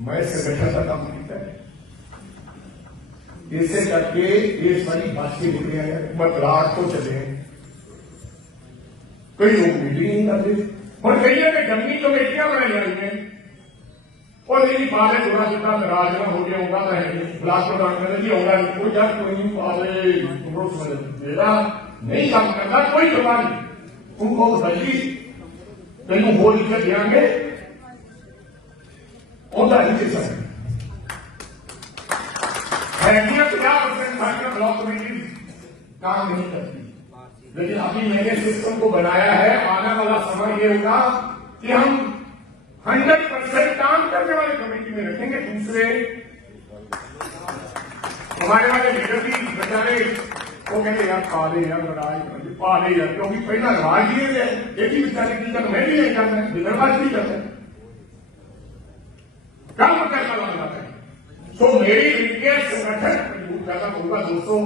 मैं संगठन का काम नहीं है। इसे करके देश भरी बातचीत है हैं रात को चले। कई लोग मीटिंग करते और कई अगर ने गंदी कमेटियाँ बनाई जा रही है और मेरी बात है, थोड़ा सीधा नाराज़ ना हो गया होगा तो नहीं। ब्लास्ट प्रदान करने जी होगा। नहीं कोई यार, कोई नहीं पाले मेरा नहीं काम करना कोई जवाब नहीं। तुम बहुत सही तेन होल के देंगे। on the education. हैरियत काम नहीं करती। लेकिन सिस्टम को बनाया है, आने वाला समय ये होगा कि हम 100 परसेंट काम करने वाले कमेटी में रखेंगे दूसरे। हमारे वाले लीडर भी बेचारे, वो कहते यार, पाले यार, लड़ाई पाले यार, क्योंकि पहला रवाज ही है, एक ही बेचारे की तक मैं भी नहीं करता विदर्भाज भी करता सो मेरी विज्ञान संगठन मज़बूत करना होगा दोस्तों